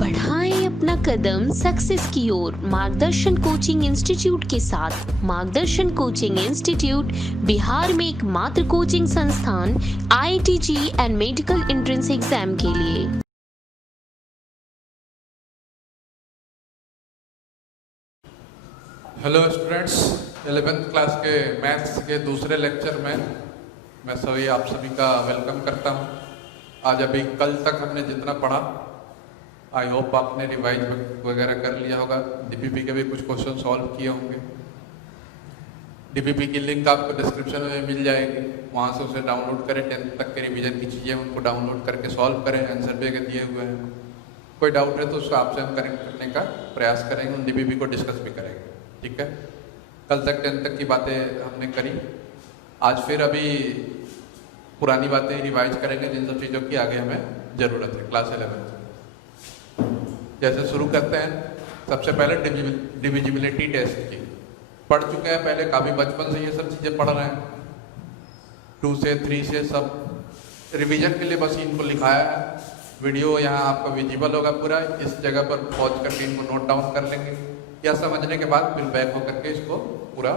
बढ़ाएं अपना कदम सक्सेस की ओर मार्गदर्शन कोचिंग इंस्टीट्यूट के साथ। मार्गदर्शन कोचिंग इंस्टीट्यूट बिहार में एकमात्र कोचिंग संस्थान IIT and medical entrance exam के लिए। हेलो स्टूडेंट्स, 11th क्लास के मैथ्स के दूसरे लेक्चर में मैं आप सभी का वेलकम करता हूं। आज अभी कल तक हमने जितना पढ़ा आई होप आपने रिवाइज वगैरह कर लिया होगा। DPP के भी कुछ क्वेश्चन सॉल्व किए होंगे। DPP की लिंक आपको डिस्क्रिप्शन में मिल जाएगी, वहाँ से उसे डाउनलोड करें। 10th तक के रिवीजन की चीज़ें उनको डाउनलोड करके सॉल्व करें। आंसर भी के दिए हुए हैं। कोई डाउट है तो उसको आपसे हम करेक्ट करने का प्रयास करेंगे। उन DPP को डिस्कस भी करेंगे, ठीक है। कल तक 10th तक की बातें हमने करी। आज फिर अभी पुरानी बातें रिवाइज करेंगे, जिन सब चीज़ों की आगे हमें ज़रूरत है क्लास 11 से। जैसे शुरू करते हैं, सबसे पहले डिविजिबिलिटी टेस्ट की पढ़ चुके हैं पहले, काफ़ी बचपन से ये सब चीज़ें पढ़ रहे हैं। 2 से 3 से सब रिवीजन के लिए बस इनको लिखाया है। वीडियो यहाँ आपका विजिबल होगा पूरा। इस जगह पर पहुँच करके इनको नोट डाउन कर लेंगे, या समझने के बाद फिर बैक होकर के इसको पूरा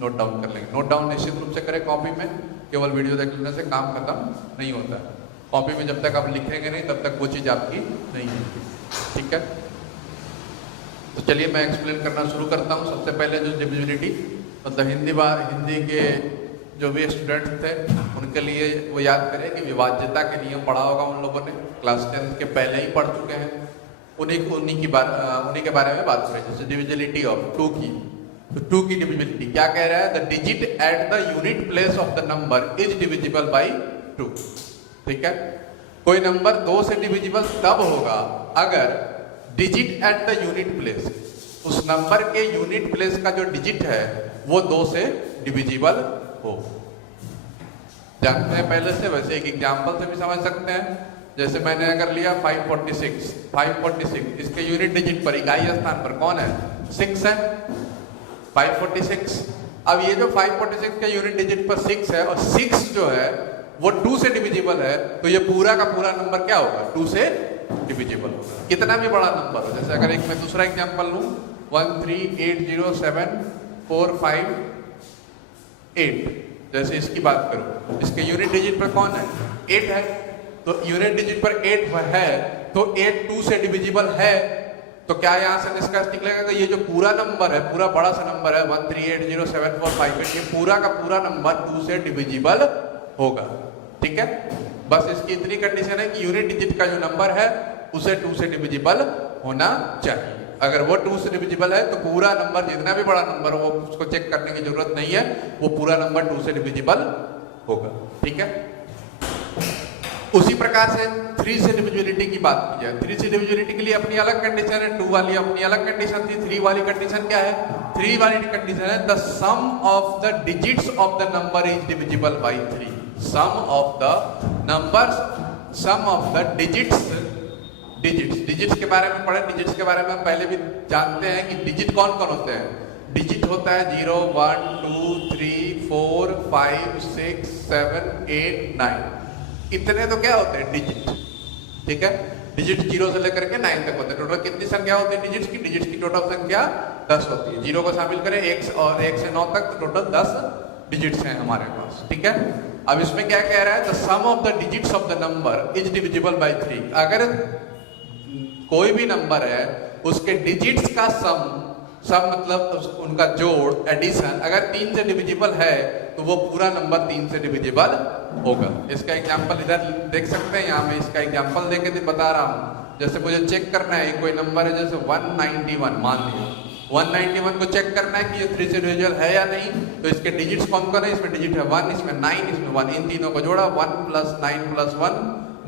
नोट डाउन कर लेंगे। नोट डाउन निश्चित रूप से करें कॉपी में, केवल वीडियो देख लेने से काम खत्म नहीं होता है। कॉपी में जब तक आप लिखेंगे नहीं तब तक वो चीज़ आपकी नहीं होगी, ठीक है। तो चलिए मैं एक्सप्लेन करना शुरू करता हूँ। सबसे पहले जो डिविजिबिलिटी, मतलब हिंदी के जो भी स्टूडेंट्स थे उनके लिए वो याद करें कि विभाज्यता के नियम पढ़ा होगा उन लोगों ने, क्लास 10th के पहले ही पढ़ चुके हैं। उन्हीं के बारे में बात करें। जैसे डिविजिबिलिटी ऑफ 2 की, तो 2 की डिविजिबिलिटी क्या कह रहा है? The digit at the unit place of the number is divisible by 2, ठीक है। कोई नंबर 2 से डिविजिबल तब होगा अगर digit at the unit place, उस नंबर के यूनिट प्लेस का जो डिजिट है वो 2 से डिविजिबल हो। जानते हैं पहले से, वैसे एक एग्जांपल से भी समझ सकते हैं। जैसे मैंने अगर लिया 546, इसके यूनिट डिजिट पर इकाई स्थान पर कौन है? 6 है, 546। अब ये जो 546 के यूनिट डिजिट पर 6 है और 6 जो है वो 2 से डिविजिबल है, तो ये पूरा का पूरा नंबर क्या होगा? 2 से डिविजिबल होगा। कितना भी बड़ा नंबर हो। जैसे अगर एक मैं दूसरा एग्जांपल लूं, 1380745 जैसे इसकी बात करूं, इसके यूनिट डिजिट पर कौन है? 8 है। तो यूनिट डिजिट पर 8 है तो 8 2 से डिविजिबल है। तो क्या यहां से निष्कर्ष निकलेगा कि ये जो पूरा नंबर है, पूरा बड़ा सा नंबर है 1380745, ये पूरा का पूरा नंबर 2 से डिविजिबल होगा, ठीक है। बस इसकी इतनी कंडीशन है कि यूनिट डिजिट का जो नंबर है उसे 2 से डिविजिबल होना चाहिए। अगर वो 2 से डिविजिबल है तो पूरा नंबर, जितना भी बड़ा नंबर हो, वो उसको चेक करने की जरूरत नहीं है, वो पूरा नंबर 2 से डिविजिबल होगा, ठीक है। उसी प्रकार से 3 से डिविजिबिलिटी की बात की जाए। 3 से डिविजिबिलिटी के लिए अपनी अलग कंडीशन है, 2 वाली अपनी अलग कंडीशन थी। 3 वाली कंडीशन क्या है? 3 वाली कंडीशन है the sum of the digits of the number is divisible by 3। Sum of the numbers, sum of the digits के बारे में पढ़े। डिजिट्स के बारे में हम पहले भी जानते हैं कि डिजिट कौन कौन होते हैं। डिजिट होता है 0 1 2 3 4 5 6 7 8 9, इतने तो क्या होते हैं? डिजिट, ठीक है। डिजिट 0 से लेकर के 9 तक होते हैं। टोटल कितनी संख्या होती है डिजिट्स की? डिजिट्स की टोटल संख्या 10 होती है। 0 को शामिल करें 1 से 9 तक, तो टोटल 10 डिजिट्स हैं हमारे पास, ठीक है। अब इसमें क्या कह रहा है? The sum of the digits of the number is divisible by 3। अगर कोई भी नंबर है उसके डिजिट्स का सम मतलब उनका जोड़, एडिशन, अगर 3 से डिविजिबल है तो वो पूरा नंबर 3 से डिविजिबल होगा। इसका एग्जांपल इधर देख सकते हैं। यहाँ मैं इसका एग्जांपल देके बता रहा हूँ। जैसे मुझे चेक करना है, कोई नंबर है जैसे 191, मान लिया 191 को चेक करना है कि ये 3 से डिविजिबल है या नहीं। तो इसके डिजिट्स कौन कौन है? इसमें डिजिट है 1, इसमें 9, इसमें 1। इन तीनों को जोड़ा, 1 + 9 + 1,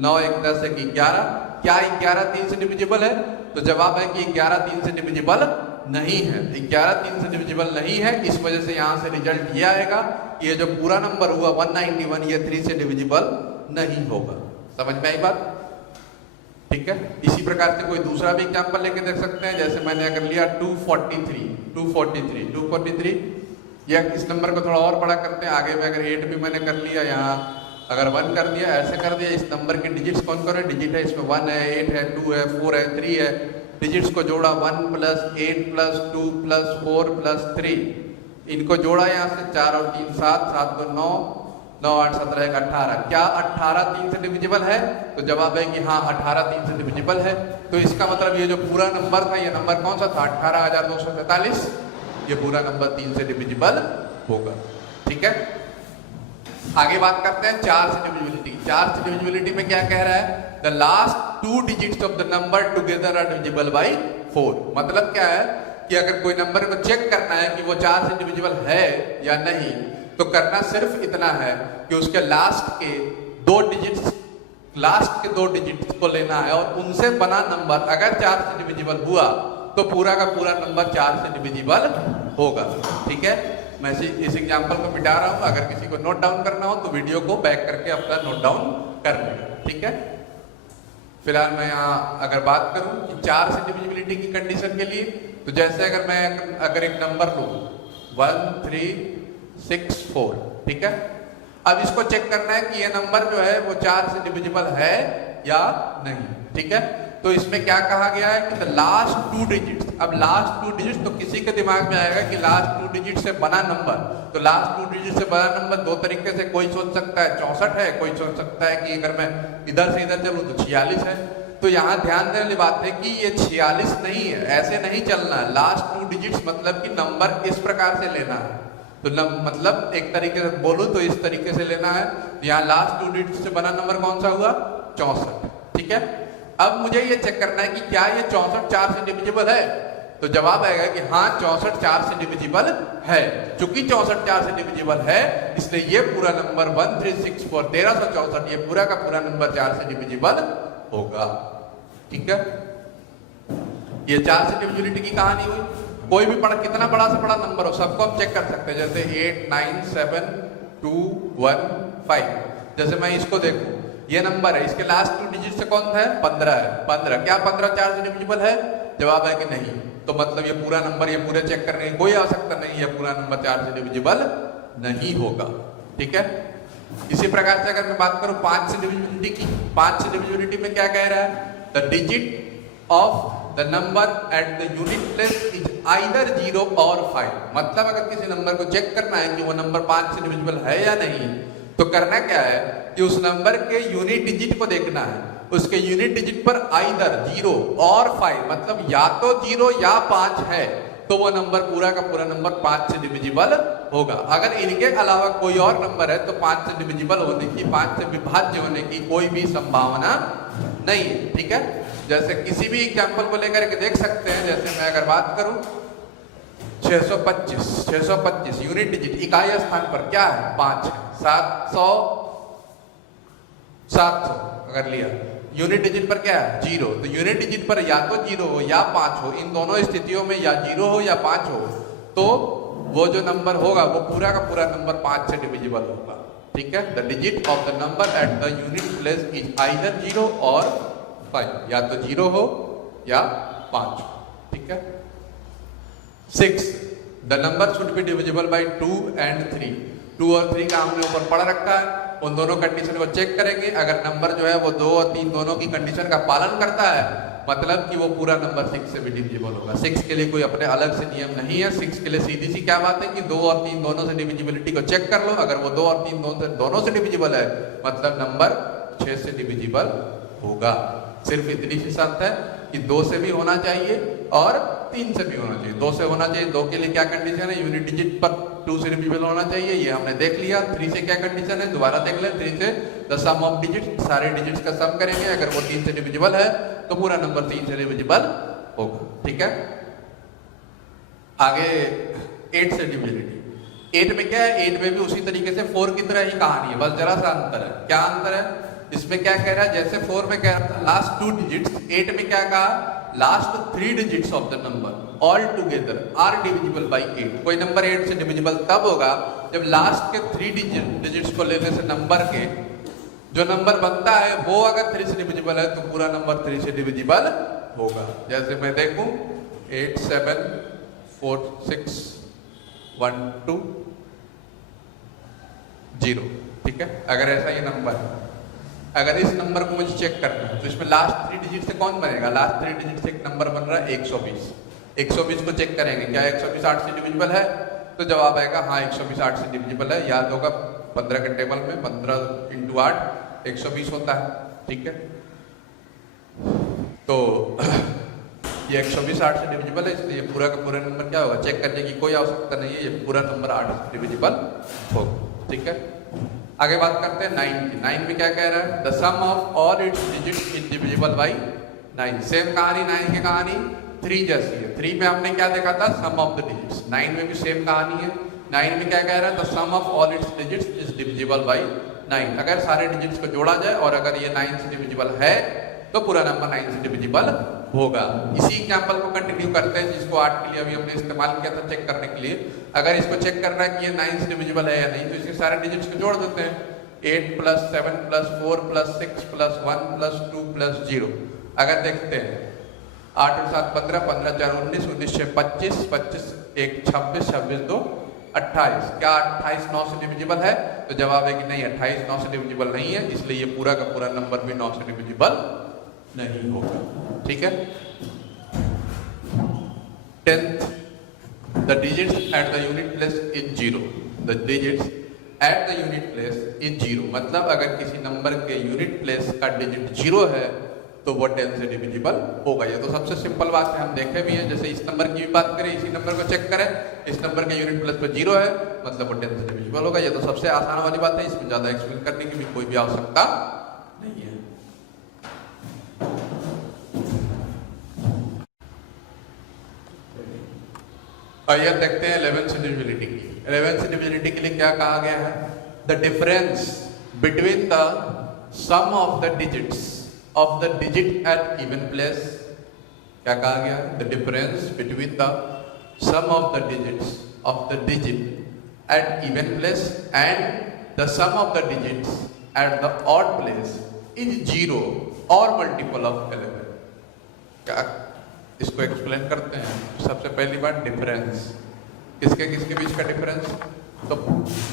9 1 10 1 11। क्या 11 3 से डिविजिबल है? तो जवाब है कि 11 3 से डिविजिबल नहीं है। 11 3 से डिविजिबल नहीं है, इस वजह से यहाँ से रिजल्ट ये आएगा कि ये जो पूरा नंबर हुआ 191, ये 3 से डिविजिबल नहीं होगा। समझ में आई बात? ठीक है। इसी प्रकार से कोई दूसरा भी एग्जांपल लेके देख सकते हैं। जैसे मैंने अगर लिया 243, या इस नंबर को थोड़ा और बड़ा करते हैं। आगे में अगर 8 भी मैंने कर लिया, यहाँ अगर 1 कर दिया, ऐसे कर दिया, इस नंबर के डिजिट्स कौन कौन है, डिजिट है इसमें 1 है, 8 है, 2 है, 4 है, 3 है, डिजिट्स को जोड़ा 1 + 8 + 2 + 4 + 3, इनको जोड़ा यहाँ से 4 और 3 7, 7 2 9, 9 8 17 1 18। क्या 18 3 से डिविजिबल है? तो जवाब है कि हाँ 18 3 से डिविजिबल है। तो इसका मतलब ये जो पूरा नंबर था, ये नंबर कौन सा था, 18,243, ये पूरा नंबर 3 से डिविजिबल होगा। ठीक है, आगे बात करते हैं 4 से डिविजिबिलिटी। 4 से डिविजिबिलिटी में क्या कह रहा है, the last 2 digits of the number together are divisible by 4। मतलब क्या है कि अगर कोई नंबर को चेक करना है कि वो 4 से डिविजिबल है या नहीं, तो करना सिर्फ इतना है कि उसके लास्ट के 2 डिजिट्स को लेना है और उनसे बना नंबर अगर 4 से डिविजिबल हुआ तो पूरा का पूरा नंबर 4 से डिविजिबल होगा। ठीक है, मैं इस एग्जाम्पल को मिटा रहा हूं, अगर किसी को नोट डाउन करना हो तो वीडियो को बैक करके अपना नोट डाउन कर लेगा। ठीक है, फिलहाल मैं यहाँ अगर बात करूं कि 4 से डिविजिबिलिटी की कंडीशन के लिए, तो जैसे अगर मैं एक नंबर लूं 1 3 6 4, ठीक है, अब इसको चेक करना है कि ये नंबर जो है वो 4 से डिविजिबल है या नहीं। ठीक है, तो इसमें क्या कहा गया है कि द लास्ट 2 डिजिट्स। अब लास्ट 2 डिजिट्स, तो किसी के दिमाग में आएगा कि लास्ट 2 डिजिट से बना नंबर, तो लास्ट 2 डिजिट से बना नंबर 2 तरीके से कोई सोच सकता है 64 है, कोई सोच सकता है कि अगर मैं इधर से इधर चलूं तो 46 है। तो यहाँ ध्यान देने वाली बात है कि ये 46 नहीं है, ऐसे नहीं चलना है। लास्ट 2 डिजिट्स मतलब कि नंबर इस प्रकार से लेना है, तो मतलब एक तरीके से बोलूं तो इस तरीके से लेना है। यहाँ लास्ट 2 डिजिट से बना नंबर कौन सा हुआ, 64। ठीक है, अब मुझे ये चेक करना है कि क्या ये 64 4 से डिविजिबल है, तो जवाब आएगा कि हाँ 64 4 से डिविजिबल है। चूंकि 64 4 से डिविजिबल है, इसलिए ये पूरा नंबर 1364 1364 ये पूरा का पूरा नंबर 4 से डिविजिबल होगा। ठीक है, ये 4 से डिविजिबिलिटी की कहानी हुई। कोई भी कितना बड़ा से बड़ा नंबर हो सबको हम चेक कर सकते हैं, जैसे 8 9 7 2 1 5। जैसे मैं इसको देखूं, ये नंबर है, इसके लास्ट 2 डिजिट से कौन है, 15 है। 15, क्या 15 4 से डिविजिबल है? जवाब है कि नहीं। तो मतलब ये पूरा नंबर, ये पूरे चेक करने की कोई आवश्यकता नहीं है, पूरा नंबर 4 से डिविजिबल नहीं होगा। ठीक है, इसी प्रकार से अगर मैं बात करूं 5 से डिविजिबिलिटी की, 5 से डिविजिबिलिटी में क्या कह रहा है, the digit of the number at the unit place is either 0 और 5। मतलब अगर किसी नंबर को चेक करना है कि वो नंबर 5 से डिविजिबल है या नहीं, तो करना क्या है कि उस नंबर के यूनिट डिजिट को देखना है। उसके यूनिट डिजिट पर आइदर 0 और 5, मतलब या तो 0 या 5 है, तो वो नंबर पूरा का पूरा नंबर 5 से डिविजिबल होगा। अगर इनके अलावा कोई और नंबर है तो 5 से डिविजिबल होने की, 5 से विभाज्य होने की कोई भी संभावना नहीं है। ठीक है, जैसे किसी भी एग्जाम्पल को लेकर के देख सकते हैं। जैसे मैं अगर बात करूं 625 यूनिट डिजिट इकाई स्थान पर क्या है, 5 है। 700 अगर लिया, यूनिट डिजिट पर क्या है, 0। तो यूनिट डिजिट पर या तो 0 हो या 5 हो, इन दोनों स्थितियों में या 0 हो या 5 हो, तो वो जो नंबर होगा वो पूरा का पूरा नंबर 5 से डिविजिबल होगा। ठीक है, the digit of the number at the unit place is either 0 और 5, या तो 0 हो या 5। ठीक है, 6, the number should be divisible by 2 and 3। 2 और 3 का हमने ऊपर पढ़ रखा है, उन दोनों कंडीशन को चेक करेंगे। अगर नंबर जो है वो 2 और 3 दोनों की कंडीशन का पालन करता है, मतलब कि वो पूरा नंबर 6 से भी डिविजिबल होगा। 6 के लिए कोई अपने अलग से नियम नहीं है। 6 के लिए सीधी सी क्या बात है कि 2 और 3 दोनों से डिविजिबिलिटी को चेक कर लो। अगर वो 2 और 3 दोनों से डिविजिबल है, मतलब नंबर 6 से डिविजिबल होगा। सिर्फ इतनी सी शर्त है कि 2 से भी होना चाहिए और 3 से भी होना चाहिए। 2 से होना चाहिए, 2 के लिए क्या कंडीशन है, यूनिट डिजिट पर 2 से डिविजिबल होना चाहिए, ये हमने देख लिया। 3 से क्या कंडीशन है, दोबारा देख लें। 3 से द सम ऑफ डिजिट, सारे डिजिट्स का सम करेंगे, अगर वो 3 से डिविजिबल है तो पूरा नंबर 3 से डिविजिबल होगा। ठीक है, आगे 8 से डिविजिबिलिटी। 8 में क्या है, 8 में भी उसी तरीके से 4 की तरह ही कहानी है, बस जरा सा अंतर है। क्या अंतर है, इसमें क्या कह रहा है, जैसे 4 में कह रहा था लास्ट 2 डिजिट्स, 8 में क्या कहा, last 3 digits of the number all together are divisible by 8। कोई नंबर 8 से डिविजिबल तब होगा जब लास्ट के 3 डिजिट्स को लेने से नंबर के जो नंबर बनता है वो अगर 3 से डिविजिबल है तो पूरा नंबर 3 से डिविजिबल होगा। जैसे मैं देखूं 8 7 4 6 1 2 0। ठीक है। अगर ऐसा ये नंबर है, अगर इस नंबर को मुझे चेक करना है तो इसमें लास्ट 3 डिजिट से कौन बनेगा? लास्ट 3 डिजिट से एक नंबर बन रहा है 120। 120 को चेक करेंगे, क्या 120 8 से डिविजिबल है? तो जवाब आएगा हाँ 120 8 से डिविजिबल है। याद होगा 15 के टेबल में 15 × 8 120 होता है, ठीक है। तो ये 120 8 से डिविजिबल है, इसलिए पूरा का पूरा नंबर क्या होगा? चेक करने की कोई आवश्यकता नहीं है, ये पूरा नंबर 8 से डिविजिबल होगा, ठीक है। आगे बात करते हैं 9 की। 9 में क्या कह रहा है? The sum of all its digits is divisible by 9। Same कहानी 9 की कहानी 3 जैसी है। 3 में हमने क्या देखा था? सम ऑफ द डिजिट्स। 9 में भी सेम कहानी है। 9 में क्या कह रहा है? The sum of all its digits is divisible by 9। अगर सारे डिजिट्स को जोड़ा जाए और अगर ये 9 से डिविजिबल है तो पूरा नंबर 9 से डिविजिबल होगा। इसी एग्जाम्पल को कंटिन्यू करते हैं जिसको 8 के लिए अभी हमने इस्तेमाल किया था चेक करने के लिए। अगर इसको चेक करना है कि ये 9 से डिविजिबल है या नहीं तो इसके सारे डिजिट्स को जोड़ देते हैं। 8 + 7 + 4 + 6 + 1 + 2 + 0। अगर देखते हैं 8 और 7 15, 15 4 19, 19 6 25, 25 1 26, 26 2 28। क्या 28 9 से डिविजिबल है? तो जवाब है कि नहीं, 28 9 से डिविजिबल नहीं है, इसलिए ये पूरा का पूरा नंबर भी 9 से डिविजिबल नहीं होगा, ठीक है। 10th, the digits at the unit place is 0. The digits at the unit place is 0। मतलब अगर किसी नंबर के यूनिट प्लेस का डिजिट 0 है तो वो 10 से डिविजिबल होगा। ये तो सबसे सिंपल बात है, हम देखे भी हैं। जैसे इस नंबर की भी बात करें, इसी नंबर को चेक करें, इस नंबर के यूनिट प्लेस पे 0 है मतलब वो 10 से डिविजिबल होगा। ये तो सबसे आसान वाली बात है, इसमें ज्यादा एक्सप्लेन करने की भी कोई भी आवश्यकता नहीं है। आइए देखते हैं 11th डिविजिबिलिटी की। 11th डिविजिबिलिटी के लिए क्या कहा गया है? The difference between the sum of the digits of the digit at even place. क्या कहा गया? The difference between the sum of the digits of the digit at even place and the sum of the digits at the odd place is 0 और multiple of 11। क्या इसको explain करते हैं? सबसे पहली बात डिफरेंस, किसके किसके बीच का डिफरेंस? तो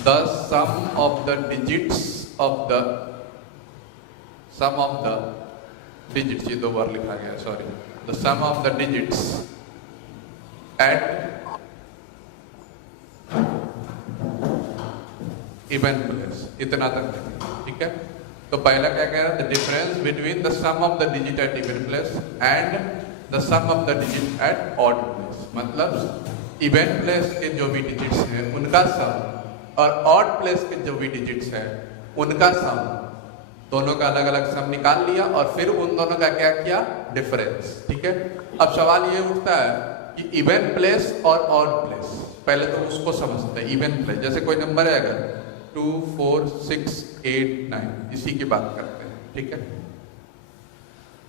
the sum of the digits of the sum of the digits, ये 2 बार लिखा गया है, sorry. The sum of the digits at even place, इतना तक, ठीक है। तो पहला क्या कह रहा है? The difference between the sum of the digit at even place and the sum of the digit at odd place. मतलब इवन प्लेस के जो भी डिजिट्स हैं उनका सम और ऑड प्लेस के जो भी डिजिट्स हैं उनका सम, दोनों का अलग अलग सम निकाल लिया और फिर उन दोनों का क्या किया? डिफरेंस, ठीक है। अब सवाल ये उठता है कि इवन प्लेस और ऑड प्लेस, पहले तो उसको समझते हैं। इवन प्लेस जैसे कोई नंबर है अगर 2 4 6 8 9, इसी की बात करते हैं, ठीक है।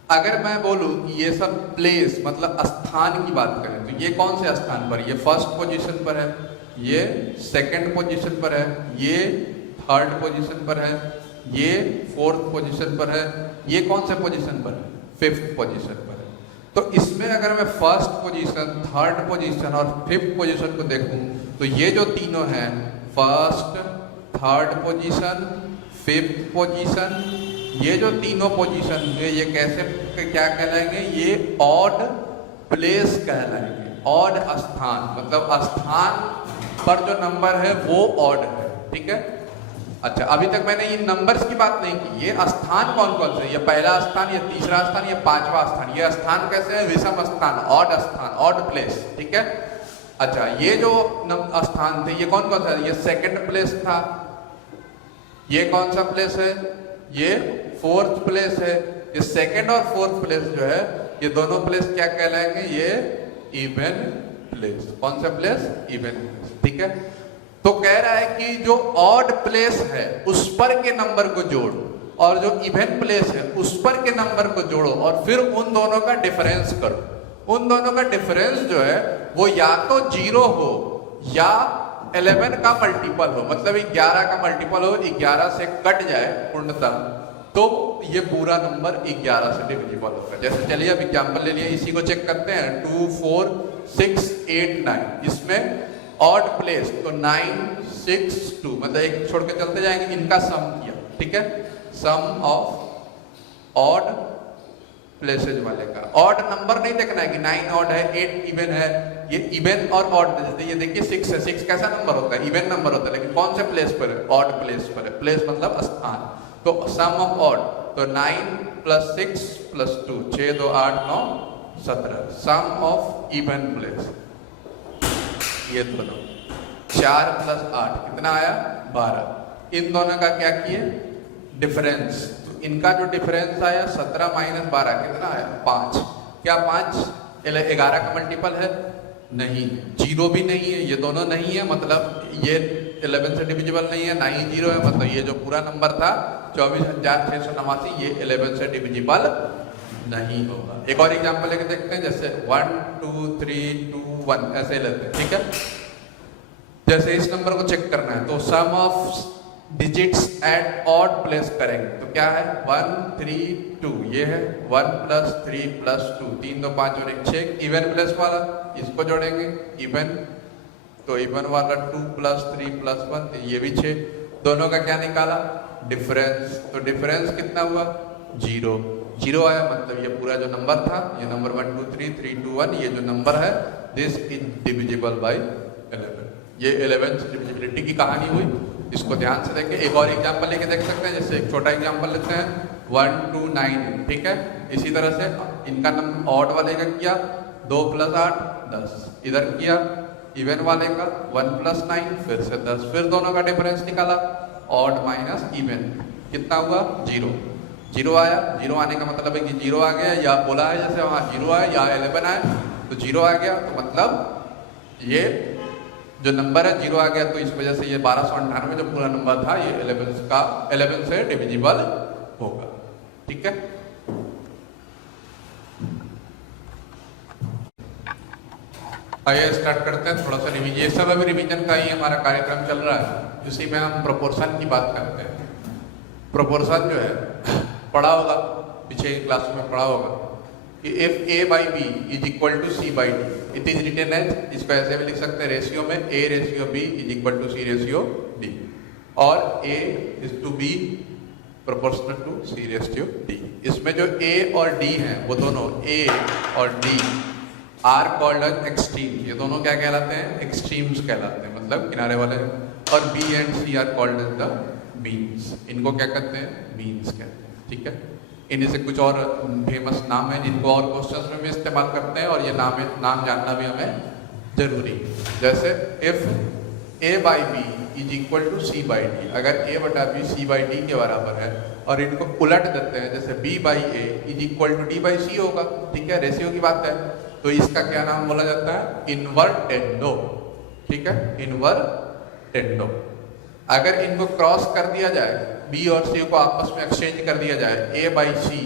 अगर मैं बोलूं कि ये सब प्लेस मतलब स्थान की बात करें तो ये कौन से स्थान पर? ये फर्स्ट पोजीशन पर है, ये सेकंड पोजीशन पर है, ये थर्ड पोजीशन पर है, ये फोर्थ पोजीशन पर है, ये कौन से पोजीशन पर है? फिफ्थ पोजीशन पर है। तो इसमें अगर मैं फर्स्ट पोजीशन, थर्ड पोजीशन और फिफ्थ पोजीशन को देखूं तो ये जो तीनों हैं, first third position fifth position, ये जो तीनों पोजीशन है ये कैसे क्या कहलाएंगे? ये ऑड प्लेस कहलाएंगे। ऑड स्थान मतलब स्थान पर जो नंबर है वो ऑड है, ठीक है। अच्छा, अभी तक मैंने इन नंबर्स की बात नहीं की। ये स्थान कौन कौन से? ये पहला स्थान, ये तीसरा स्थान, ये पांचवा स्थान। ये स्थान कैसे है? विषम स्थान, ऑड स्थान, ऑड प्लेस, ठीक है। अच्छा, ये जो स्थान थे ये कौन कौन सा? ये सेकंड प्लेस था। ये कौन सा प्लेस है? ये फोर्थ प्लेस है। ये सेकंड और फोर्थ प्लेस जो है ये दोनों प्लेस क्या कहलाएंगे? ये इवन प्लेस। कौन सा प्लेस? इवन प्लेस, ठीक है। तो कह रहा है कि जो ऑड प्लेस है उस पर के नंबर को जोड़ और जो इवन प्लेस है उस पर के नंबर को जोड़ो और फिर उन दोनों का डिफरेंस करो। उन दोनों का डिफरेंस जो है वो या तो 0 हो या 11 का मल्टीपल हो, मतलब 11 का मल्टीपल हो, 11 से कट जाए पूर्णतः, तो ये पूरा नंबर 11 से डिविजिबल होगा। जैसे चलिए अब एग्जाम्पल ले लिया, इसी को चेक करते हैं। 2 4 6 8 9, इसमें ऑड प्लेस तो 9 6 2 मतलब एक छोड़ के चलते जाएंगे, इनका सम किया, ठीक है, सम ऑफ ऑड प्लेसेज वाले का। ऑड नंबर नहीं देखना है कि 9 ऑड है 8 इवन है, ये इवन और ऑड, जैसे ये देखिए 6 है, 6 कैसा नंबर होता है, इवन नंबर होता है, लेकिन कौन से प्लेस पर है, ऑड प्लेस पर है, प्लेस मतलब स्थान। तो सम ऑफ ऑड तो 9 + 6 + 2 6 2 8 9 17, सम ऑफ इवन प्लेस ये दोनों 4 + 8 कितना आया 12। इन दोनों का क्या किए डिफरेंस, तो इनका जो डिफरेंस आया 17 - 12 कितना आया 5। क्या 5 11 का मल्टीपल है? नहीं, 0 भी नहीं है, ये दोनों नहीं है, मतलब ये 11 से डिविजिबल नहीं है, ना ही 0 है, मतलब ये जो पूरा नंबर था 24,689 ये 11 से डिविजिबल नहीं होगा। एक और एग्जांपल लेके देखते हैं, जैसे 1 2 3 2 1 ऐसे लेते हैं, ठीक है। जैसे इस नंबर को चेक करना है तो sum of digits at odd place करेंगे तो क्या है 1 3 2, ये है 1 + 3 + 2 3 2 5 और 1 6। इवन प्लेस वाला इसको जोड़ेंगे इवन, तो इवन वाला 2 + 3 + 1 तो ये भी 6। दोनों का क्या निकाला डिफरेंस, तो डिफरेंस कितना हुआ 0 0 आया, मतलब ये पूरा जो नंबर था ये नंबर 1 2 3 3 2 1 ये जो नंबर है दिस इज डिविजिबल बाय 11। ये 11 डिविजिबिलिटी की कहानी हुई, इसको ध्यान से देखें। एक और एग्जांपल लेके देख सकते हैं, जैसे एक छोटा एग्जांपल लेते हैं 1 2 9, ठीक है। इसी तरह से इनका नंबर ऑड वाले का किया 2 + 8 10, इधर किया इवन वाले का 1 + 9 फिर से 10, फिर दोनों का डिफरेंस निकाला ऑड माइनस इवन कितना हुआ 0 0 आया। 0 आने का मतलब है कि 0 आ गया, या बोला है जैसे वहाँ 0 आया या 11 आया तो 0 आ गया, तो मतलब ये जो नंबर है 0 आ गया, तो इस वजह से ये 1298 जो पूरा नंबर था ये 11 से डिविजिबल होगा, ठीक है। आइए स्टार्ट करते हैं थोड़ा सा रिवीजन, ये सब अभी रिवीजन का ही हमारा कार्यक्रम चल रहा है, इसी में हम प्रोपोर्शन की बात करते हैं। प्रोपोर्शन जो है पढ़ा होगा, पीछे की क्लास में पढ़ा होगा कि if a/b is equal to c/d, it is written as, इसको ऐसे भी लिख सकते हैं रेशियो में a/b is equal to c/d, और a is to b proportional to c/d। इसमें जो a और d हैं वो दोनों a और d are called as extreme, ये दोनों क्या कहलाते हैं एक्सट्रीम्स कहलाते हैं, मतलब किनारे वाले। और B and C are called as the means, इनको क्या कहते हैं मीन्स कहते हैं, ठीक है। इन्हीं से कुछ और फेमस नाम है जिनको और क्वेश्चंस में भी इस्तेमाल करते हैं, और ये नाम जानना भी हमें जरूरी है। जैसे if a/b is equal to c/d, अगर a/b c/d के बराबर है और इनको उलट देते हैं, जैसे b/a is equal to d/c होगा, ठीक है, रेशियो की बात है, तो इसका क्या नाम बोला जाता है इनवर्टेंडो, ठीक है, इनवर्टेंडो। अगर इनको क्रॉस कर दिया जाए, b और c को आपस में एक्सचेंज कर दिया जाए, a/c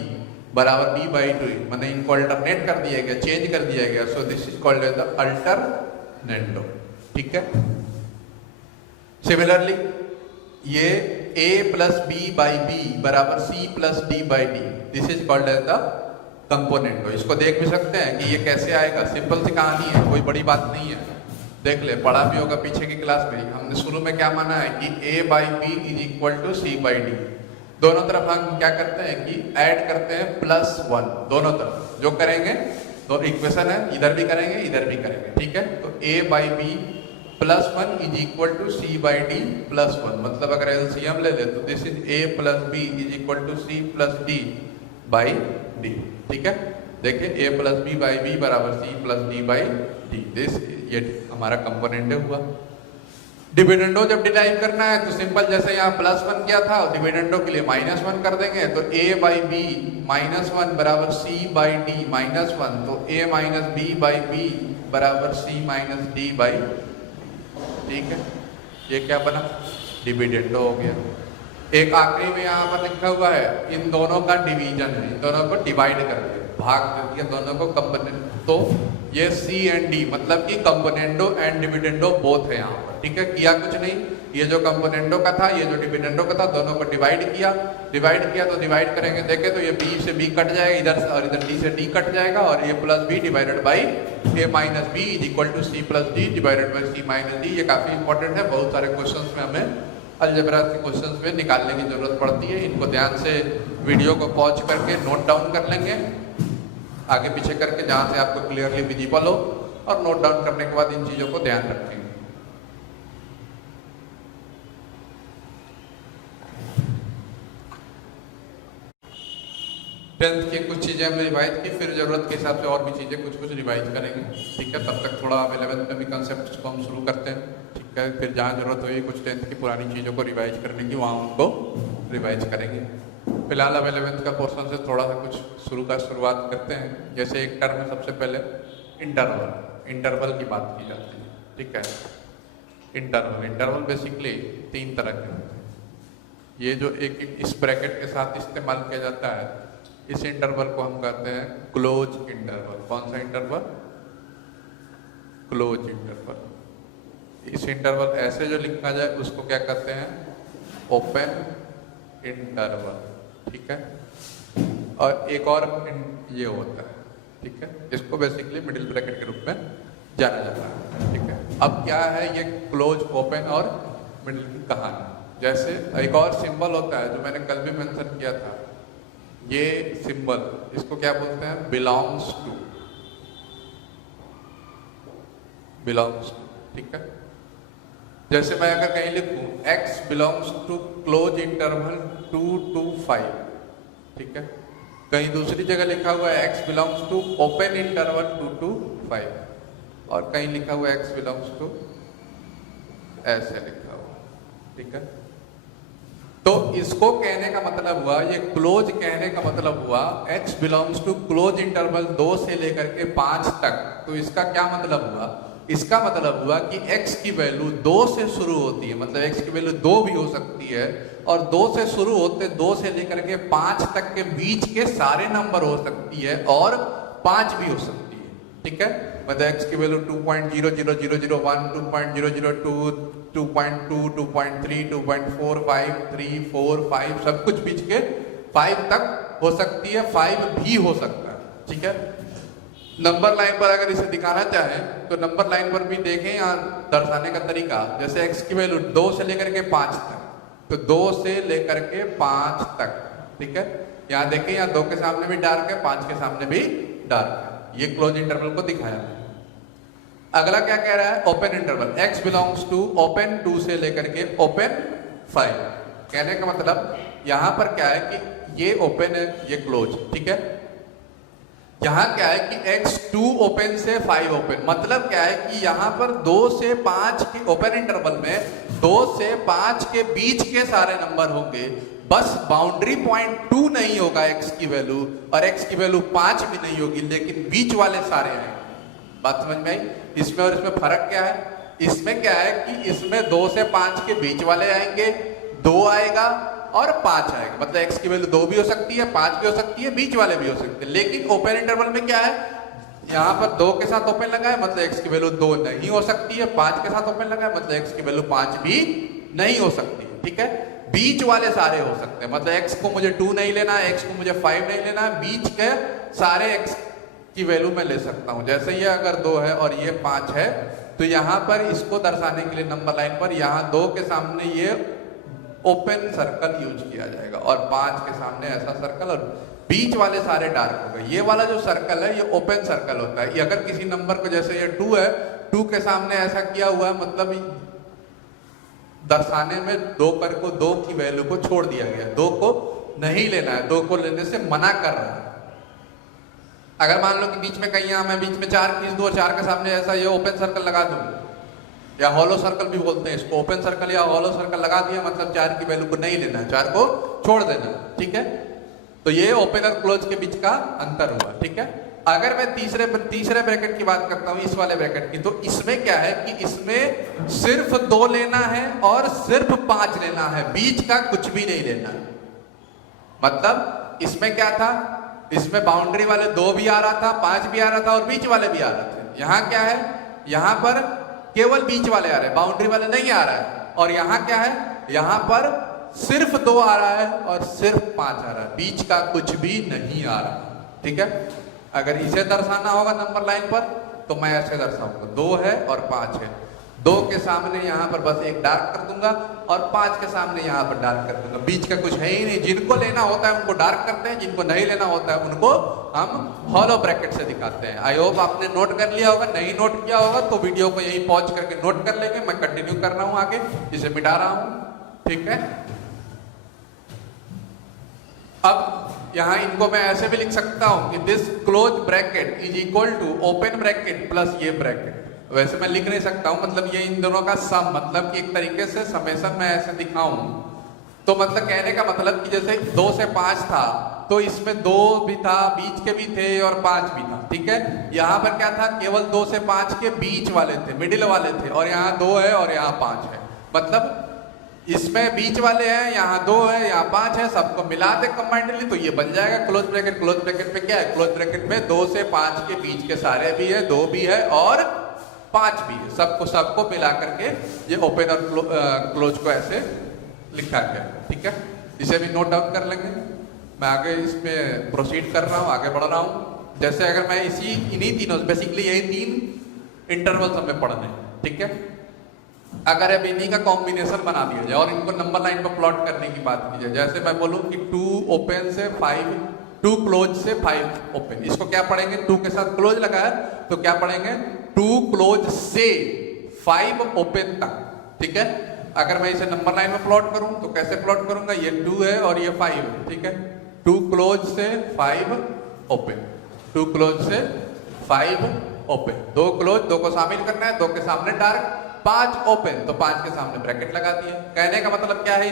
बराबर b/2, मतलब इनको अल्टरनेट कर दिया गया, चेंज कर दिया गया, so this is called as the alternendo, ठीक है। सिमिलरली ये a + b/b बराबर c + d/d, this is called as the componendo. इसको देख भी सकते हैं कि ये कैसे आएगा, सिंपल सी कहानी है, कोई बड़ी बात नहीं है, देख ले, पढ़ा भी होगा पीछे की क्लास में। हमने शुरू में क्या माना है कि a/b is equal to c/d, दोनों तरफ हम क्या करते हैं कि ऐड करते हैं +1, दोनों तरफ जो करेंगे तो इक्वेशन है, इधर भी करेंगे इधर भी करेंगे, ठीक है। तो a/b +1 is equal to c/d +1, मतलब अगर एलसीएम ले ले तो this is a + b is equal to c + d/d, ठीक है। देखिए a + b/b बराबर c + d/d, दिस ये हमारा कंपोनेंट हुआ। डिविडेंडो जब डिराइव करना है तो सिंपल, जैसे यहाँ +1 किया था, डिविडेंडो के लिए -1 कर देंगे, तो a/b -1 बराबर c/d -1, तो a - b/b बराबर c - d/d, ठीक है। ये क्या बना डिविडेंडो हो गया। एक आखिरी में यहाँ पर लिखा हुआ है इन दोनों का डिवीजन है, इन दोनों को डिवाइड कर दिया, भाग दे दिया दोनों को कंपोनेंट। तो ये सी एंड डी मतलब कि कंपोनेंडो एंड डिविडेंडो बोथ है यहाँ पर, ठीक है। किया कुछ नहीं, ये जो कंपोनेंडो का था ये जो डिविडेंडो का था दोनों को डिवाइड किया तो डिवाइड करेंगे देखे तो ये बी से बी कट जाएगा इधर से, और इधर डी से डी कट जाएगा, और A plus B divided by A minus B is equal to C plus D divided by C minus D. ये काफी इंपॉर्टेंट है, बहुत सारे क्वेश्चन में हमें अलजेब्रा के क्वेश्चंस में निकालने की जरूरत पड़ती है। इनको ध्यान से वीडियो को पॉज करके नोट डाउन कर लेंगे आगे पीछे करके, जहां से आपको क्लियरली विजिबल हो, और नोट डाउन करने के बाद इन चीजों को ध्यान रखेंगे। टेंथ की कुछ चीजें हमने रिवाइज की, फिर जरूरत के हिसाब से और भी चीजें कुछ रिवाइज करेंगे, ठीक है। तब तक थोड़ा 11th में भी कंसेप्ट को हम शुरू करते हैं, ठीक है। फिर जहाँ जरूरत होगी कुछ 10th की पुरानी चीज़ों को रिवाइज करने की वहाँ उनको रिवाइज करेंगे। फिलहाल अब 11th का पोर्शन से थोड़ा सा कुछ शुरुआत करते हैं। जैसे एक टर्म में सबसे पहले इंटरवल की बात की जाती है, ठीक है। इंटरवल बेसिकली 3 तरह के होते हैं। ये जो एक इस ब्रैकेट के साथ इस्तेमाल किया जाता है, इस इंटरवल को हम कहते हैं क्लोज इंटरवल। कौन सा इंटरवल? Close interval. इस इंटरवल ऐसे जो लिखा जाए उसको क्या कहते हैं? ओपन इंटरवल, ठीक है। और एक और ये होता है, ठीक है, इसको बेसिकली मिडिल ब्रैकेट के रूप में जाना जाता है, ठीक है। अब क्या है ये क्लोज, ओपन और मिडिल की कहानी? जैसे एक और सिंबल होता है जो मैंने कल भी मेंशन किया था, ये सिंबल इसको क्या बोलते हैं? बिलोंग्स टू, ठीक है। जैसे मैं अगर कहीं लिखूं x belongs to close interval 2 to 5, ठीक है। कहीं दूसरी जगह लिखा हुआ है x belongs to open interval 2 to 5, और कहीं लिखा हुआ है x बिलोंग्स टू, ऐसे लिखा हुआ, ठीक है। तो इसको कहने का मतलब हुआ, ये क्लोज कहने का मतलब हुआ x belongs to close interval 2 से लेकर के 5 तक। तो इसका क्या मतलब हुआ? इसका मतलब हुआ कि x की वैल्यू 2 से शुरू होती है, मतलब x की वैल्यू 2 भी हो सकती है, और 2 से शुरू होते 2 से लेकर के 5 तक के बीच के सारे नंबर हो सकती है, और 5 भी हो सकती है, ठीक है। मतलब x की वैल्यू 2.00001, 2.002, 2.2, 2.3, 2.4, 5, 3, 4, 5 सब कुछ बीच के 5 तक हो सकती है, 5 भी हो सकता है, ठीक है। नंबर लाइन पर अगर इसे दिखाना चाहें तो नंबर लाइन पर भी देखें यहाँ दर्शाने का तरीका। जैसे x की वैल्यू 2 से लेकर के 5 तक, तो 2 से लेकर के 5 तक, ठीक है। यहाँ देखें, यहाँ 2 के सामने भी डार्क है, 5 के सामने भी डार्क है, ये क्लोज इंटरवल को दिखाया है। अगला क्या कह रहा है? Open interval. x belongs to open 2 से लेकर के ओपन 5। कहने का मतलब यहाँ पर क्या है कि ये ओपन है, ये क्लोज, ठीक है। यहाँ क्या है कि x 2 ओपन से 5 ओपन, मतलब क्या है कि यहाँ पर 2 से 5 के ओपन इंटरवल में 2 से 5 के बीच के सारे नंबर होंगे, बस बाउंड्री पॉइंट 2 नहीं होगा x की वैल्यू, और x की वैल्यू 5 भी नहीं होगी, लेकिन बीच वाले सारे आएंगे। बात समझ में आई? इसमें और इसमें फर्क क्या है? इसमें क्या है कि इसमें 2 से 5 के बीच वाले आएंगे, 2 आएगा और 5 आएगा, मतलब x की वैल्यू 2 भी हो सकती है, 5 भी हो सकती है, बीच वाले भी हो सकते हैं। लेकिन ओपन इंटरवल में क्या है, यहाँ पर 2 के साथ ओपन लगा है, मतलब x की वैल्यू 2 नहीं हो सकती है, 5 के साथ ओपन लगा है, मतलब x की वैल्यू 5 भी नहीं हो सकती है, ठीक है। बीच वाले सारे हो सकते हैं, मतलब x को मुझे 2 नहीं लेना है, x को मुझे 5 नहीं लेना है, बीच के सारे x की वैल्यू मैं ले सकता हूं। जैसे ये अगर 2 है और ये 5 है, तो यहाँ पर इसको दर्शाने के लिए नंबर लाइन पर यहाँ 2 के सामने ये ओपन सर्कल यूज किया जाएगा, और 5 के सामने ऐसा सर्कल, और बीच वाले सारे डार्क हो गए। ये वाला जो सर्कल है ये ओपन सर्कल होता है। अगर किसी नंबर को, जैसे ये 2 है, 2 के सामने ऐसा किया हुआ है, मतलब दर्शाने में 2 कर को 2 की वैल्यू को छोड़ दिया गया, 2 को नहीं लेना है, 2 को लेने से मना कर रहा है। अगर मान लो कि बीच में कहीं मैं बीच में 4 खींच दूं और 4 के सामने ऐसा ये ओपन सर्कल लगा दूं, या हॉलो सर्कल भी बोलते हैं इसको, ओपन सर्कल या हॉलो सर्कल लगा दिया, मतलब 4 की वैल्यू को नहीं लेना है, 4 को छोड़ देना, ठीक है। तो ये ओपन और क्लोज के बीच का अंतर हुआ, ठीक है। अगर मैं तीसरे ब्रैकेट की बात करता हूं, इस वाले ब्रैकेट की, तो इसमें क्या है कि इसमें सिर्फ 2 लेना है और सिर्फ 5 लेना है, बीच का कुछ भी नहीं लेना है। मतलब इसमें क्या था, इसमें बाउंड्री वाले 2 भी आ रहा था, 5 भी आ रहा था और बीच वाले भी आ रहे थे। यहाँ क्या है, यहाँ पर केवल बीच वाले आ रहे हैं, बाउंड्री वाले नहीं आ रहा है। और यहाँ क्या है, यहाँ पर सिर्फ 2 आ रहा है और सिर्फ 5 आ रहा है, बीच का कुछ भी नहीं आ रहा। ठीक है, अगर इसे दर्शाना होगा नंबर लाइन पर तो मैं ऐसे दर्शाऊंगा, 2 है और 5 है, 2 के सामने यहाँ पर बस एक डार्क कर दूंगा और 5 के सामने यहाँ पर डार्क कर दूंगा। बीच का कुछ है ही नहीं। जिनको लेना होता है उनको डार्क करते हैं, जिनको नहीं लेना होता है उनको हम हॉलो ब्रैकेट से दिखाते हैं। आई होप आपने नोट कर लिया होगा, नहीं नोट किया होगा तो वीडियो को यही पॉज करके नोट कर लेंगे। मैं कंटिन्यू कर रहा हूँ आगे, इसे मिटा रहा हूँ। ठीक है, अब यहाँ इनको मैं ऐसे भी लिख सकता हूं कि this close bracket is equal to open bracket plus ये ब्रैकेट। वैसे मैं लिख नहीं सकता हूं, मतलब ये इन दोनों का सम, मतलब कि एक तरीके से समेशन मैं ऐसे दिखाऊं तो मतलब कहने का मतलब कि जैसे 2 से 5 था तो इसमें 2 भी था, बीच के भी थे और 5 भी था। ठीक है, यहाँ पर क्या था, केवल 2 से 5 के बीच वाले थे, मिडिल वाले थे, और यहाँ 2 है और यहाँ 5 है। मतलब इसमें बीच वाले हैं, यहाँ 2 है, यहाँ 5 है, सबको मिला दे कंबाइंडली तो ये बन जाएगा क्लोज ब्रैकेट। क्लोज ब्रैकेट में क्या है, क्लोज ब्रैकेट में 2 से 5 के बीच के सारे भी है, 2 भी है और 5 भी है, सबको मिला करके ये ओपन और क्लोज को ऐसे लिखा गया। ठीक है, इसे भी नोट डाउन कर लेंगे। मैं आगे इसमें प्रोसीड कर रहा हूँ, आगे बढ़ रहा हूँ। जैसे अगर मैं इन्हीं तीनों, बेसिकली यही 3 इंटरवल्स हमें पढ़ने। ठीक है, अगर अब इन्हीं का कॉम्बिनेशन बना दिया जाए और इनको नंबर लाइन पर प्लॉट करने की बात की जाए, जैसे मैं बोलूं कि 2 ओपन से 5, 2 क्लोज से 5 ओपन, इसको क्या पढ़ेंगे, 2 के साथ क्लोज लगाया तो क्या पढ़ेंगे, 2 क्लोज से 5 ओपन तक। ठीक है, अगर मैं इसे नंबर लाइन में प्लॉट करूं तो कैसे प्लॉट करूंगा, ये 2 है और ये 5 है। ठीक है, 2 क्लोज से 5 ओपन, 2 क्लोज से 5 ओपन, 2 क्लोज, 2 को शामिल करना है, 2 के सामने डार्क, 5 ओपन तो 5 के सामने ब्रैकेट लगा दिए। कहने का मतलब क्या है,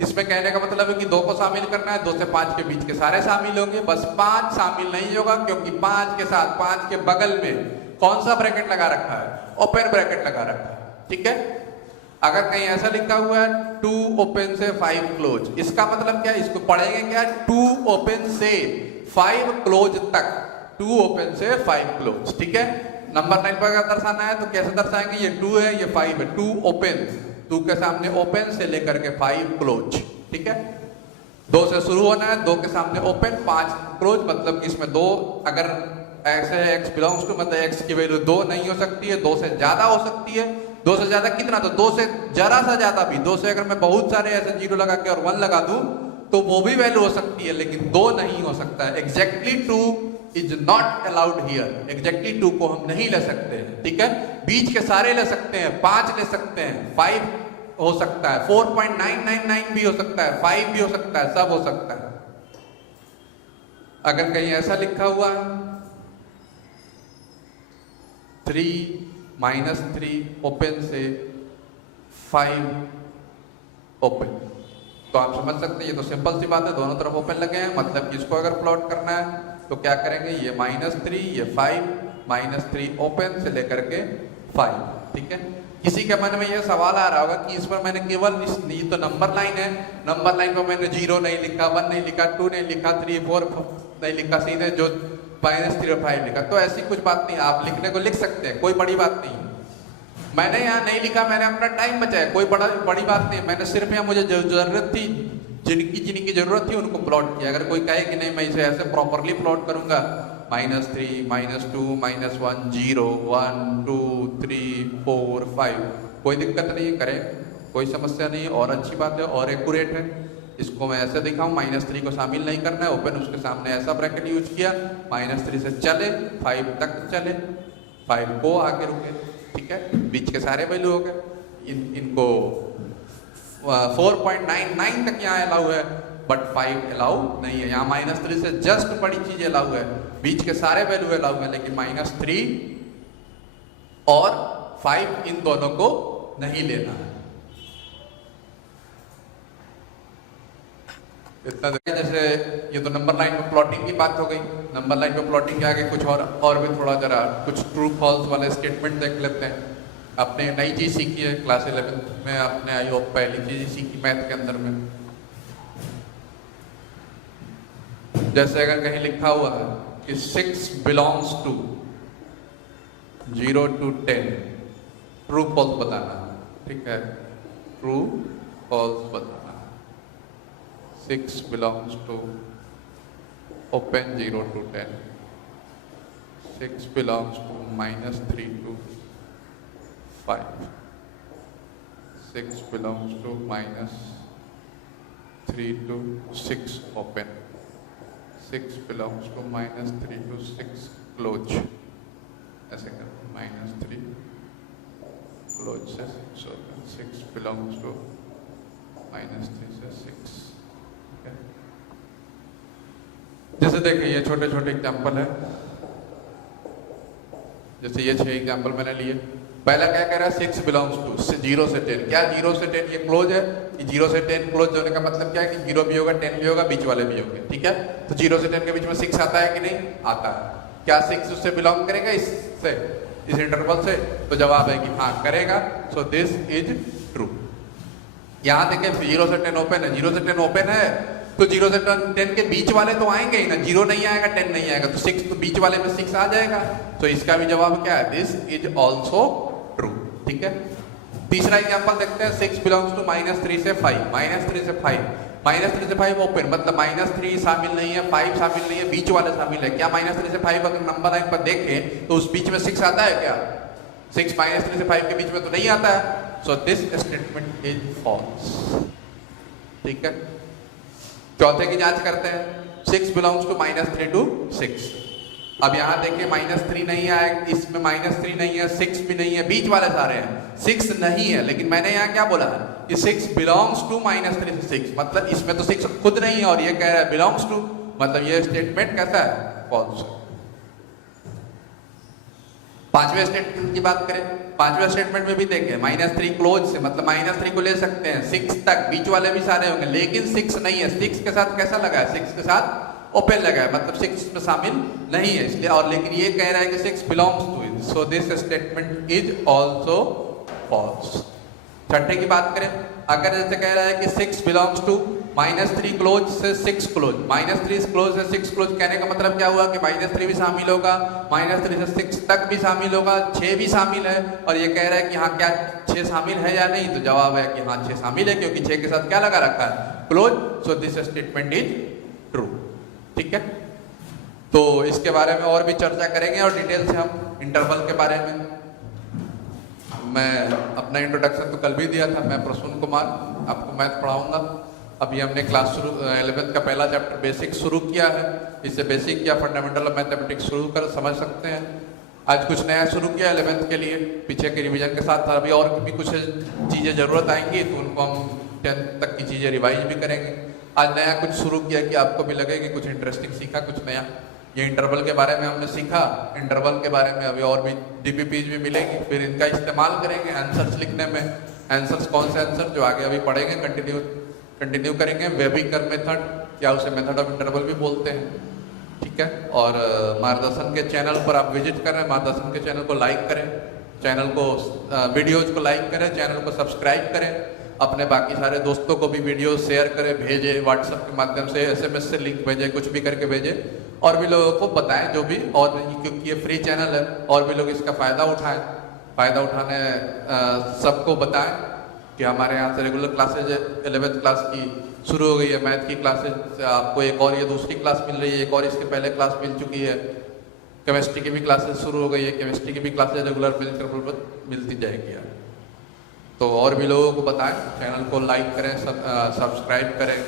इसमें कहने का मतलब है कि 2 को शामिल करना है, 2 से 5 के बीच के सारे शामिल होंगे, बस 5 शामिल नहीं होगा क्योंकि 5 के साथ 5 के बगल में कौन सा ब्रैकेट लगा रखा है, ओपन ब्रैकेट लगा रखा है। ठीक है, अगर कहीं ऐसा लिखा हुआ है 2 ओपन से 5 क्लोज, इसका मतलब क्या है, इसको पढ़ेंगे क्या, 2 ओपन से 5 क्लोज तक, 2 ओपन से 5 क्लोज। ठीक है, नंबर लाइन पर अगर दर्शाना है तो कैसे दर्शाएंगे, ये 2 है, ये 5 है, 2 ओपन, 2 के सामने ओपन से लेकर के 5 क्लोज। ठीक है, 2 से शुरू होना है, 2 के सामने ओपन, 5 क्लोज, मतलब कि इसमें 2 अगर ऐसे है x बिलोंग्स टू, मतलब x की वैल्यू 2 नहीं हो सकती है, 2 से ज्यादा हो सकती है। 2 से ज्यादा कितना, तो 2 से जरा सा ज्यादा भी, 2 से अगर मैं बहुत सारे ऐसे 0 लगा के और 1 लगा दूं तो वो भी वैल्यू हो सकती है, लेकिन 2 नहीं हो सकता है। Exactly 2 is not allowed here, exactly 2 को हम नहीं ले सकते हैं। ठीक है, बीच के सारे ले सकते हैं, 5 ले सकते हैं, 5 हो सकता है, 4.999 भी हो सकता है, 5 भी हो सकता है, सब हो सकता है। अगर कहीं ऐसा लिखा हुआ है 3 - 3 ओपन से 5 ओपन, तो आप समझ सकते हैं ये तो सिंपल सी बात है, दोनों तरफ ओपन लगे हैं, मतलब कि इसको अगर प्लॉट करना है तो क्या करेंगे, ये -3, ये 5, -3 ओपन से लेकर के 5। ठीक है, किसी के मन में ये सवाल आ रहा होगा कि इस पर मैंने केवल ये तो नंबर लाइन है, नंबर लाइन पर मैंने 0 नहीं लिखा, 1 नहीं लिखा, 2 नहीं लिखा, 3 4 नहीं लिखा, सीधे जो -3 और 5 लिखा। तो ऐसी कुछ बात नहीं, आप लिखने को लिख सकते हैं, कोई बड़ी बात नहीं। मैंने यहाँ नहीं लिखा, मैंने अपना टाइम बचाया, कोई बड़ी बात नहीं। मैंने सिर्फ यहाँ मुझे जरूरत थी, जिनकी जरूरत थी उनको प्लॉट किया। अगर कोई कहे कि नहीं मैं इसे ऐसे प्रॉपरली प्लॉट करूंगा, -3 -2 -1 0 1 2 3 4 5, कोई दिक्कत नहीं है, करें, कोई समस्या नहीं है, और अच्छी बात है और एक्यूरेट है। इसको मैं ऐसे दिखाऊं, -3 को शामिल नहीं करना है, ओपन उसके सामने ऐसा ब्रैकेट यूज किया, -3 से चले 5 तक चले, 5 को आगे रुके। ठीक है, बीच के सारे वैल्यू हो गए, इनको 4.99 तक यहाँ अलाउ है, बट 5 अलाउ नहीं है। यहाँ -3 से जस्ट बड़ी चीज अलाउ है, बीच के सारे वैल्यू अलाउ है, लेकिन -3 और 5 इन दोनों को नहीं लेना है। इतना जैसे ये तो नंबर लाइन में प्लॉटिंग की बात हो गई। नंबर लाइन में प्लॉटिंग के आगे कुछ और भी थोड़ा जरा कुछ ट्रू फॉल्स वाले स्टेटमेंट देख लेते हैं। आपने नई चीज सीखी है क्लास 11 में, आपने आई होप पहली चीज सीखी मैथ के अंदर में। जैसे अगर कहीं लिखा हुआ है कि 6 belongs to 0 to 10, true false बताना है, ठीक है, ट्रू फॉल्स बताना है। 6 belongs to open 0 to 10, 6 belongs to -3 to 5, 6 belongs to -3 to 6 open, 6 belongs to -3 to 6 close, ऐसे कर -3 close से 6 open, 6 belongs to -3 से 6, okay? जैसे देखिए ये छोटे छोटे एग्जाम्पल है, जैसे ये 6 एग्जाम्पल मैंने लिए। पहला क्या कह रहा है 6 बिलोंग्स टू 0 से 10, क्या 0 से 10 ये क्लोज है, कि 0 से 10 क्लोज होने का मतलब क्या है कि 0 भी होगा 10 भी होगा, बीच वाले भी होंगे, ठीक है। तो 0 से 10 के बीच में 6 आता है कि नहीं आता है, क्या 6 उससे बिलोंग करेगा, इससे, इस इंटरवल से, तो जवाब है कि हाँ करेगा। सो दिस इज ट्रू। यहाँ देखिए 0 से 10 ओपन है, 0 से 10 ओपन है तो 0 से 10 के बीच वाले तो आएंगे ही ना, 0 नहीं आएगा 10 नहीं आएगा, तो 6 तो बीच वाले में 6 आ जाएगा। तो इसका भी जवाब क्या है, दिस इज ऑल्सो ट्रू, ठीक है। तीसरा एग्जांपल देखते हैं, 6 बिलोंग्स टू -3 से 5, -3 से 5, -3 से 5 ओपन, मतलब -3 शामिल नहीं है, 5 शामिल नहीं है, बीच वाले शामिल है। क्या -3 से 5 अगर नंबर लाइन पर देखें तो उस बीच में 6 आता है क्या, 6 -3 से 5 के बीच में तो नहीं आता है। So this statement is false, ठीक है। चौथे की जांच करते हैं, 6 बिलोंग्स टू -3 to 6। अब यहाँ देखिए -3 नहीं है, इसमें -3 नहीं है, 6 भी नहीं है, बीच वाले सारे हैं, 6 नहीं है। लेकिन मैंने यहाँ क्या बोला है कि 6 बिलोंग्स टू -3 से 6, मतलब इसमें तो 6 खुद नहीं है और ये कह रहा है बिलोंग्स टू, मतलब ये स्टेटमेंट कैसा है, फॉल्स। पांचवें स्टेटमेंट की बात करें, पांचवें स्टेटमेंट में भी देखें -3 क्लोज से, मतलब -3 को ले सकते हैं 6 तक, बीच वाले भी सारे होंगे, लेकिन 6 नहीं है। 6 के साथ कैसा लगा है, 6 के साथ ओपन लगा है, मतलब 6 में शामिल नहीं है इसलिए, और लेकिन ये कह रहा है कि 6 belongs to it, so this statement is also false. छठे की बात करें, अगर जैसे कह रहा है कि 6 बिलोंग्स टू -3 क्लोज से 6 क्लोज, -3 क्लोज से 6 क्लोज, कहने का मतलब क्या हुआ कि -3 भी शामिल होगा, -3 से 6 तक भी शामिल होगा, 6 भी शामिल है, और ये कह रहा है कि हाँ क्या 6 शामिल है या नहीं, तो जवाब है कि हाँ 6 शामिल है, क्योंकि 6 के साथ क्या लगा रखा है, close. So this statement is true, ठीक है। तो इसके बारे में और भी चर्चा करेंगे और डिटेल से हम इंटरवल के बारे में। मैं अपना इंट्रोडक्शन तो कल भी दिया था, मैं प्रसून कुमार आपको मैथ पढ़ाऊंगा। अभी हमने क्लास शुरू 11th का पहला चैप्टर बेसिक शुरू किया है, इससे बेसिक या फंडामेंटल ऑफ मैथमेटिक्स शुरू कर समझ सकते हैं। आज कुछ नया शुरू किया 11th के लिए, पीछे के रिवीजन के साथ अभी और भी कुछ चीज़ें ज़रूरत आएंगी तो उनको हम 10th तक की चीज़ें रिवाइज भी करेंगे। आज नया कुछ शुरू किया कि आपको भी लगे कि कुछ इंटरेस्टिंग सीखा, कुछ नया। ये इंटरवल के बारे में हमने सीखा, इंटरवल के बारे में अभी और भी डीपीपीज भी मिलेंगी, फिर इनका इस्तेमाल करेंगे आंसर्स लिखने में। आंसर्स कौन से आंसर, जो आगे अभी पढ़ेंगे, कंटिन्यू करेंगे। वेबिकर मेथड या उसे मेथड ऑफ इंटरवल भी बोलते हैं, ठीक है। और मार्गदर्शन के चैनल पर आप विजिट करें, मार्गदर्शन के चैनल को लाइक करें, चैनल को वीडियोज को लाइक करें, चैनल को सब्सक्राइब करें, अपने बाकी सारे दोस्तों को भी वीडियो शेयर करें, भेजें, व्हाट्सएप के माध्यम से, SMS से लिंक भेजें, कुछ भी करके भेजें, और भी लोगों को बताएं जो भी, और क्योंकि ये फ्री चैनल है और भी लोग इसका फ़ायदा उठाएं। फ़ायदा उठाने सबको बताएं कि हमारे यहाँ से रेगुलर क्लासेज 11th क्लास की शुरू हो गई है, मैथ की क्लासेज, आपको एक और ये दूसरी क्लास मिल रही है, एक और इसके पहले क्लास मिल चुकी है। केमिस्ट्री की भी क्लासेज शुरू हो गई है, केमिस्ट्री की भी क्लासेज रेगुलर मिलती जाएगी यार। तो और भी लोगों को बताएं, चैनल को लाइक करें, सब्सक्राइब करें,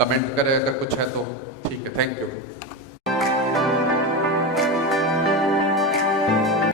कमेंट करें अगर कुछ है तो, ठीक है। Thank you.